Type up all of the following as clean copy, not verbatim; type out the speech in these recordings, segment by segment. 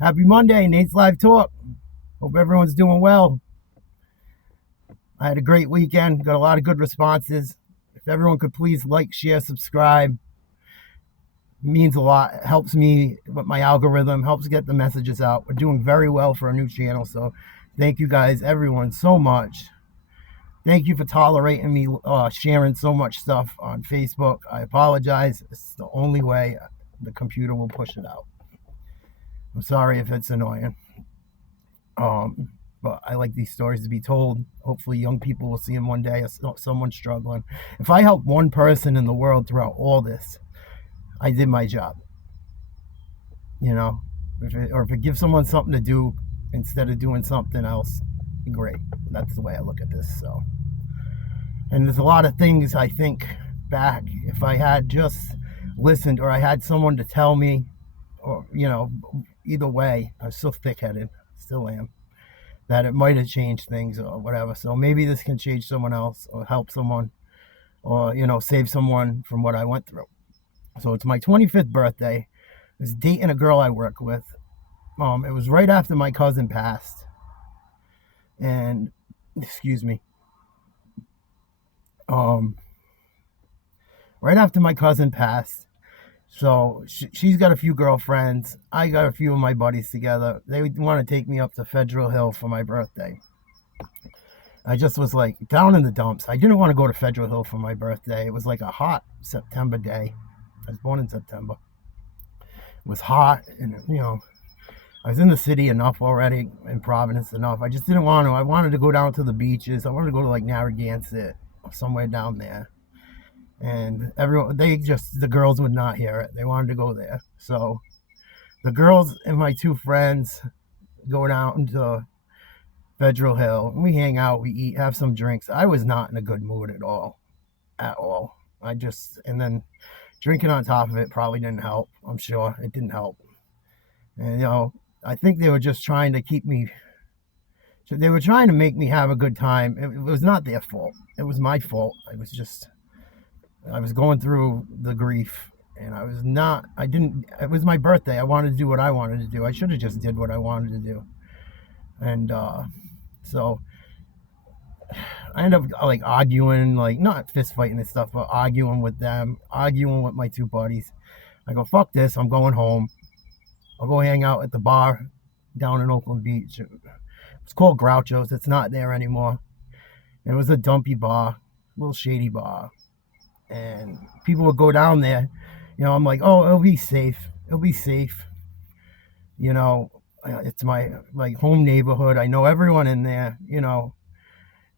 Happy Monday, Nate's Live Talk. Hope everyone's doing well. I had a great weekend, got a lot of good responses. If everyone could please like, share, subscribe, it means a lot. It helps me with my algorithm, helps get the messages out. We're doing very well for a new channel, so thank you guys, everyone, so much. Thank you for tolerating me sharing so much stuff on Facebook. I apologize. It's the only way the computer will push it out. I'm sorry if it's annoying. But I like these stories to be told. Hopefully young people will see them one day, someone struggling. If I help one person in the world throughout all this, I did my job. You know, if it gives someone something to do instead of doing something else, great. That's the way I look at this. So, and there's a lot of things I think back, if I had just listened or I had someone to tell me, or, you know, either way, I was so thick-headed, still am, that it might have changed things or whatever. So maybe this can change someone else or help someone or, you know, save someone from what I went through. So it's my 25th birthday. I was dating a girl I work with. It was right after my cousin passed. And, excuse me. Right after my cousin passed. So she's got a few girlfriends. I got a few of my buddies together. They want to take me up to Federal Hill for my birthday. I just was like down in the dumps. I didn't want to go to Federal Hill for my birthday. It was like a hot September day. I was born in September. It was hot, and you know, I was in the city enough already, in Providence enough. I just didn't want to. I wanted to go down to the beaches. I wanted to go to like Narragansett or somewhere down there. And everyone, the girls would not hear it. They wanted to go there. So the girls and my two friends go down to Federal Hill. We hang out, we eat, have some drinks. I was not in a good mood at all. And then drinking on top of it probably didn't help. I'm sure it didn't help. And, you know, I think they were just trying to keep me, they were trying to make me have a good time. It was not their fault. It was my fault. I was going through the grief, and it was my birthday. I wanted to do what I wanted to do. I should have just did what I wanted to do. And so I ended up like arguing, like not fist fighting and stuff, but arguing with them, arguing with my two buddies. I go, fuck this, I'm going home. I'll go hang out at the bar down in Oakland Beach. It's called Groucho's. It's not there anymore. It was a dumpy bar, a little shady bar. And people would go down there. You know, I'm like, oh, it'll be safe. It'll be safe. You know, it's my like home neighborhood. I know everyone in there, you know.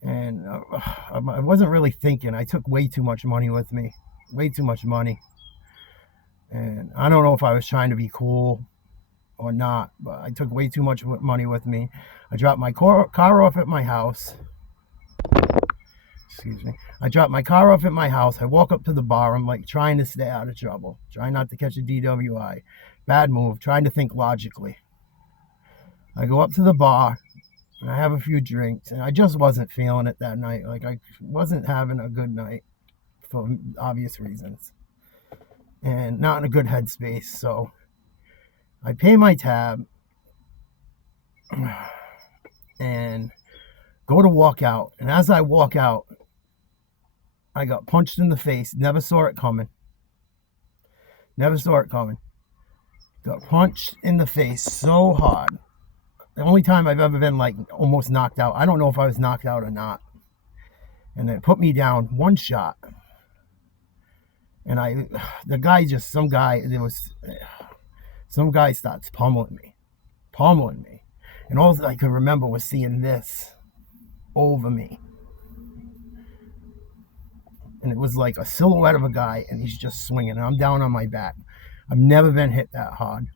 And I wasn't really thinking. I took way too much money with me. Way too much money. And I don't know if I was trying to be cool or not, but I took way too much money with me. I dropped my car off at my house. Excuse me. I dropped my car off at my house. I walk up to the bar. I'm like trying to stay out of trouble. Trying not to catch a DWI. Bad move. Trying to think logically. I go up to the bar. And I have a few drinks. And I just wasn't feeling it that night. Like I wasn't having a good night. For obvious reasons. And not in a good headspace. So I pay my tab. And go to walk out. And as I walk out, I got punched in the face. Never saw it coming. Never saw it coming. Got punched in the face so hard. The only time I've ever been like almost knocked out. I don't know if I was knocked out or not. And they put me down one shot. And some guy starts pummeling me. And all I could remember was seeing this over me. And it was like a silhouette of a guy, and he's just swinging, and I'm down on my back. I've never been hit that hard.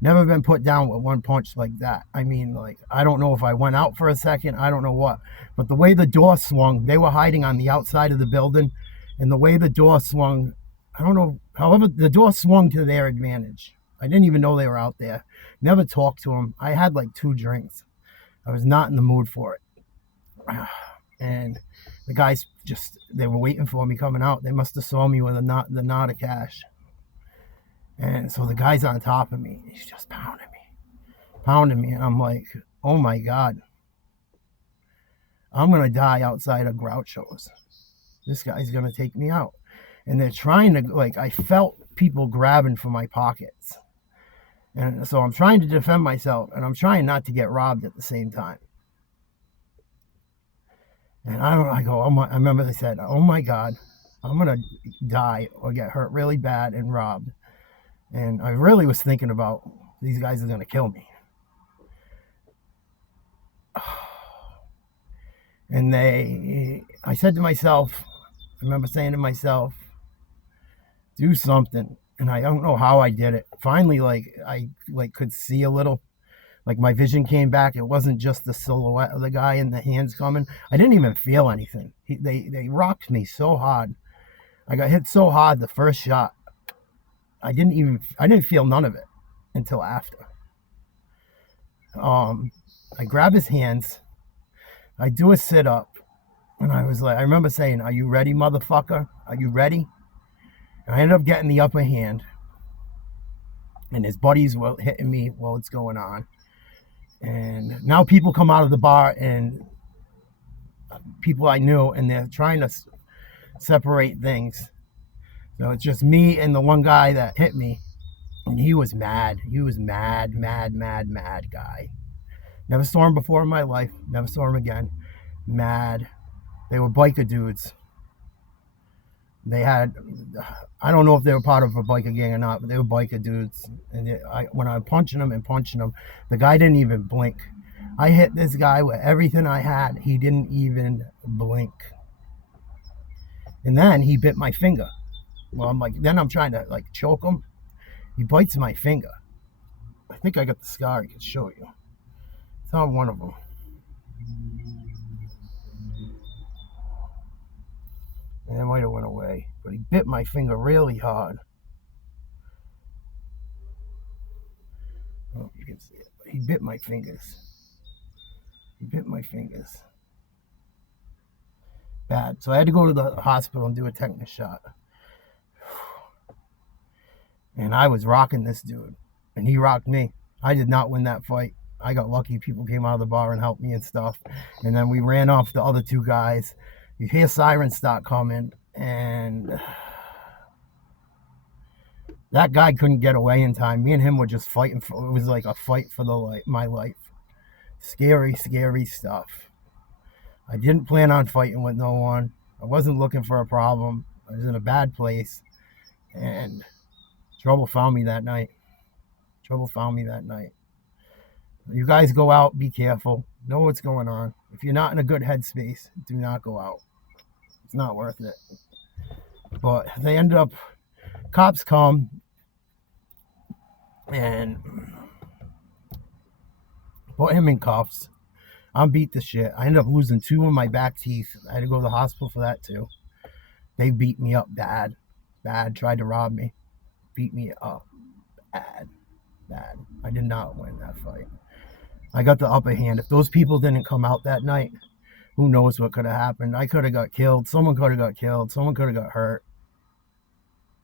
Never been put down with one punch like that. I mean, like, I don't know if I went out for a second. I don't know what. But the way the door swung, they were hiding on the outside of the building, and the way the door swung, I don't know. However, the door swung to their advantage. I didn't even know they were out there. Never talked to them. I had like 2 drinks. I was not in the mood for it. And the guys they were waiting for me coming out. They must have saw me with the knot of cash. And so the guy's on top of me. He's just pounding me. pounding me, and I'm like, oh my God, I'm gonna die outside of Groucho's. This guy's gonna take me out. And they're trying to, like, I felt people grabbing for my pockets. And so I'm trying to defend myself, and I'm trying not to get robbed at the same time. And I remember they said, oh my God, I'm going to die or get hurt really bad and robbed. And I really was thinking about, these guys are going to kill me. And I said to myself, I remember saying to myself, do something. And I don't know how I did it. Finally, I could see a little. Like, my vision came back. It wasn't just the silhouette of the guy and the hands coming. I didn't even feel anything. They rocked me so hard. I got hit so hard the first shot. I didn't feel none of it until after. I grab his hands. I do a sit up. And I was like, I remember saying, are you ready, motherfucker? Are you ready? And I ended up getting the upper hand. And his buddies were hitting me while it's going on. And now people come out of the bar, and people I knew, and they're trying to separate things. So it's just me and the one guy that hit me. And he was mad. He was mad guy. Never saw him before in my life. Never saw him again. Mad. They were biker dudes. They had, I don't know if they were part of a biker gang or not, but they were biker dudes. And when I was punching them, the guy didn't even blink. I hit this guy with everything I had. He didn't even blink. And then he bit my finger. Well, I'm trying to choke him. He bites my finger. I think I got the scar I could show you. It's on one of them. And it might have went away. But he bit my finger really hard. Oh, you can see it. He bit my fingers. Bad. So I had to go to the hospital and do a tetanus shot. And I was rocking this dude. And he rocked me. I did not win that fight. I got lucky. People came out of the bar and helped me and stuff. And then we ran off the other two guys. You hear sirens start coming. And that guy couldn't get away in time. Me and him were just fighting. It was like a fight for my life. Scary stuff. I didn't plan on fighting with no one. I wasn't looking for a problem. I was in a bad place. And trouble found me that night. You guys go out, be careful. Know what's going on. If you're not in a good headspace, do not go out. It's not worth it. But they ended up, cops come and put him in cuffs. I'm beat to shit. I ended up losing 2 of my back teeth. I had to go to the hospital for that too. They beat me up bad. Tried to rob me. Beat me up bad. I did not win that fight. I got the upper hand. If those people didn't come out that night, who knows what could have happened. I could have got killed. Someone could have got killed. Someone could have got hurt.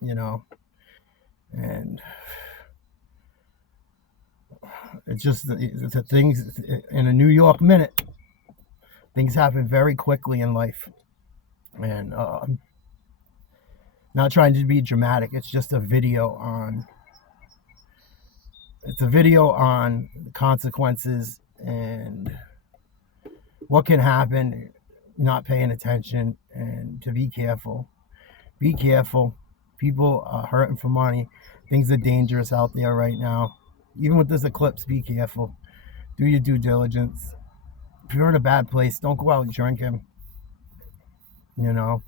You know. And it's just the things in a New York minute. Things happen very quickly in life. And not trying to be dramatic. It's just a video on the consequences and what can happen not paying attention, and to be careful. People are hurting for money. Things are dangerous out there right now. Even with this eclipse, be careful. Do your due diligence. If you're in a bad place, don't go out drinking. You know,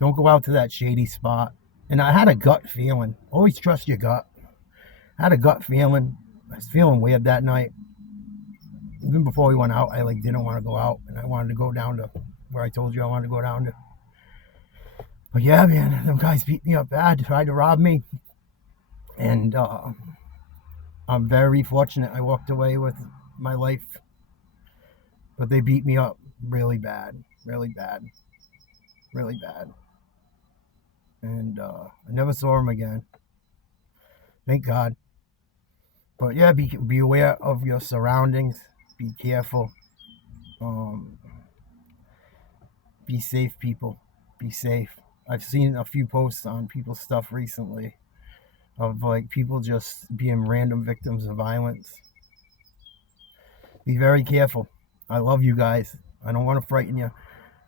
don't go out to that shady spot. And I had a gut feeling. Always trust your gut. I had a gut feeling. I was feeling weird that night. Even before we went out, I didn't want to go out, and I wanted to go down to where I told you I wanted to go down to. But yeah, man, them guys beat me up bad, tried to rob me. And I'm very fortunate I walked away with my life. But they beat me up really bad. And I never saw them again. Thank God. But yeah, be aware of your surroundings. Be careful. Um, be safe, people. Be safe. I've seen a few posts on people's stuff recently of like people just being random victims of violence. Be very careful. I love you guys. I don't want to frighten you,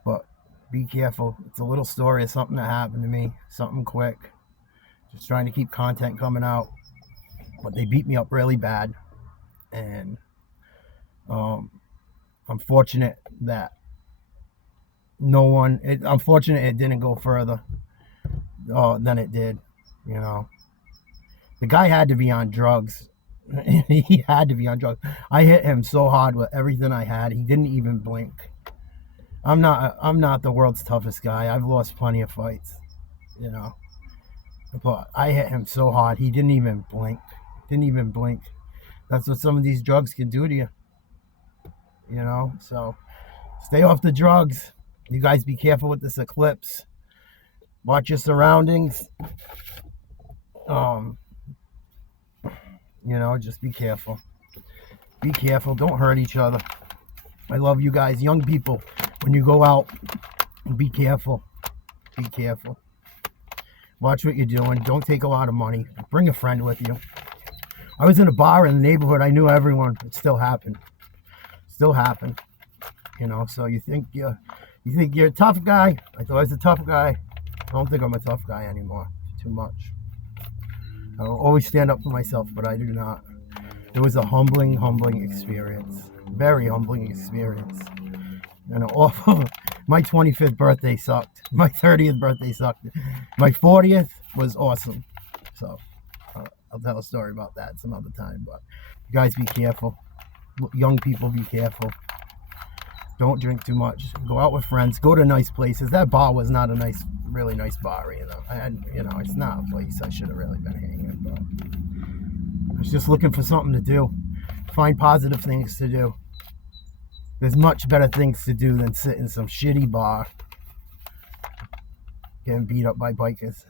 but be careful. It's a little story of something that happened to me, something quick. Just trying to keep content coming out. But they beat me up really bad. And I'm fortunate that I'm fortunate it didn't go further than it did. You know, the guy had to be on drugs. He had to be on drugs. I hit him so hard with everything I had. He didn't even blink. I'm not the world's toughest guy. I've lost plenty of fights, you know. But I hit him so hard, he didn't even blink. Didn't even blink. That's what some of these drugs can do to you. You know, so stay off the drugs. You guys be careful with this eclipse. Watch your surroundings. You know, just be careful. Be careful. Don't hurt each other. I love you guys. Young people, when you go out, be careful. Be careful. Watch what you're doing. Don't take a lot of money. Bring a friend with you. I was in a bar in the neighborhood. I knew everyone. It still happened. Still happened. You know, so you think you're a tough guy. I thought I was a tough guy. I don't think I'm a tough guy anymore. Too much. I will always stand up for myself, but I do not. It was a humbling experience. Very humbling experience. And awful. My 25th birthday sucked. My 30th birthday sucked. My 40th was awesome. So I'll tell a story about that some other time. But you guys be careful. Young people, be careful. Don't drink too much. Go out with friends. Go to nice places. That bar was not a really nice bar, you know. It's not a place I should have really been hanging. But I was just looking for something to do. Find positive things to do. There's much better things to do than sit in some shitty bar getting beat up by bikers.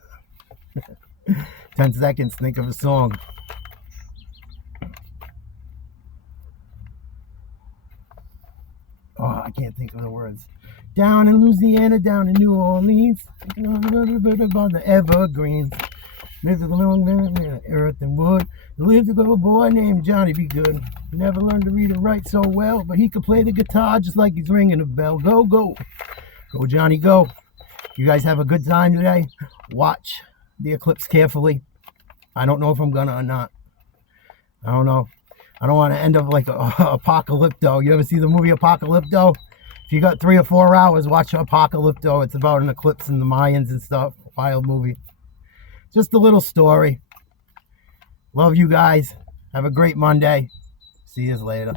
10 seconds, think of a song. Oh, I can't think of the words. Down in Louisiana, down in New Orleans, about the evergreens. Lived along there, earth and wood. There lived a little boy named Johnny B. Good. He never learned to read or write so well, but he could play the guitar just like he's ringing a bell. Go, go. Go, Johnny, go. You guys have a good time today. Watch the eclipse carefully. I don't know if I'm gonna or not. I don't know. I don't want to end up like Apocalypto. You ever see the movie Apocalypto? If you got 3 or 4 hours, watch Apocalypto. It's about an eclipse in the Mayans and stuff. Wild movie. Just a little story. Love you guys. Have a great Monday. See you later.